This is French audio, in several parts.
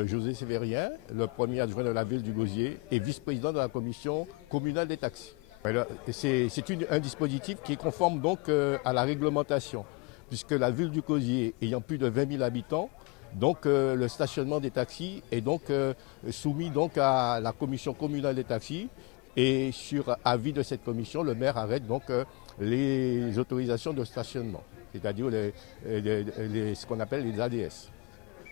José Sévérien, le premier adjoint de la ville du Gosier et vice-président de la commission communale des taxis. C'est un dispositif qui est conforme donc à la réglementation, puisque la ville du Gosier ayant plus de 20 000 habitants, donc le stationnement des taxis est donc soumis donc à la commission communale des taxis, et sur avis de cette commission, le maire arrête donc les autorisations de stationnement, c'est-à-dire ce qu'on appelle les ADS.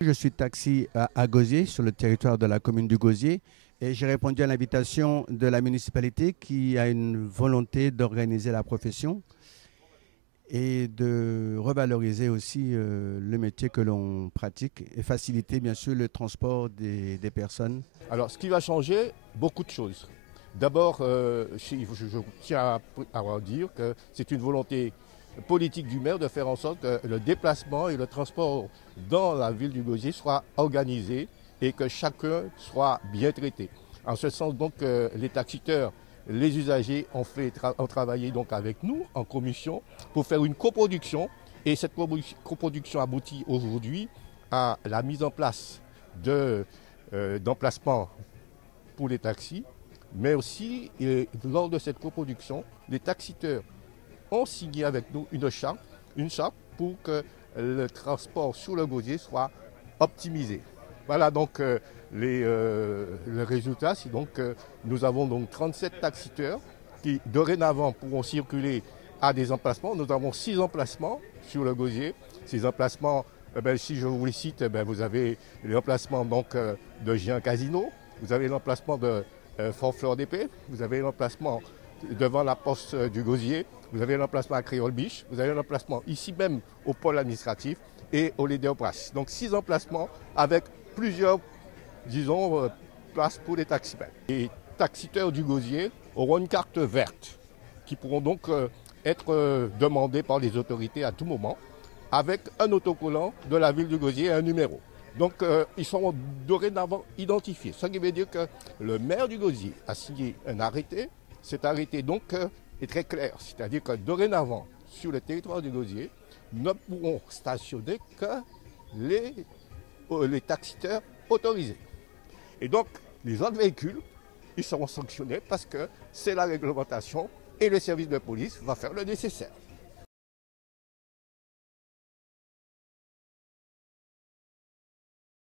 Je suis taxi à Gosier, sur le territoire de la commune du Gosier, et j'ai répondu à l'invitation de la municipalité qui a une volonté d'organiser la profession et de revaloriser aussi le métier que l'on pratique et faciliter bien sûr le transport des personnes. Alors ce qui va changer, beaucoup de choses. D'abord, je tiens à dire que c'est une volonté politique du maire de faire en sorte que le déplacement et le transport dans la ville du Gosier soient organisés et que chacun soit bien traité. En ce sens, donc, les taxiteurs, les usagers ont travaillé donc avec nous en commission pour faire une coproduction, et cette coproduction aboutit aujourd'hui à la mise en place d'emplacements pour les taxis, mais aussi lors de cette coproduction, les taxiteurs ont signé avec nous une charte pour que le transport sur le Gosier soit optimisé. Voilà donc le résultat, c'est donc nous avons donc 37 taxiteurs qui dorénavant pourront circuler à des emplacements. Nous avons 6 emplacements sur le Gosier. Ces emplacements, si je vous les cite, vous avez l'emplacement donc de Géant Casino, vous avez l'emplacement de Fort Fleur d'Épée, vous avez l'emplacement devant la poste du Gosier, vous avez l'emplacement à Créole Biche, vous avez l'emplacement ici même au pôle administratif et au Lédéopras. Donc 6 emplacements avec plusieurs, disons, places pour les taximens. Les taxiteurs du Gosier auront une carte verte qui pourront donc être demandées par les autorités à tout moment avec un autocollant de la ville du Gosier et un numéro. Donc ils seront dorénavant identifiés. Ce qui veut dire que le maire du Gosier a signé un arrêté. Cet arrêté donc est très clair, c'est-à-dire que dorénavant, sur le territoire du Gosier, ne pourront stationner que les taxiteurs autorisés. Et donc, les autres véhicules, ils seront sanctionnés parce que c'est la réglementation et le service de police va faire le nécessaire.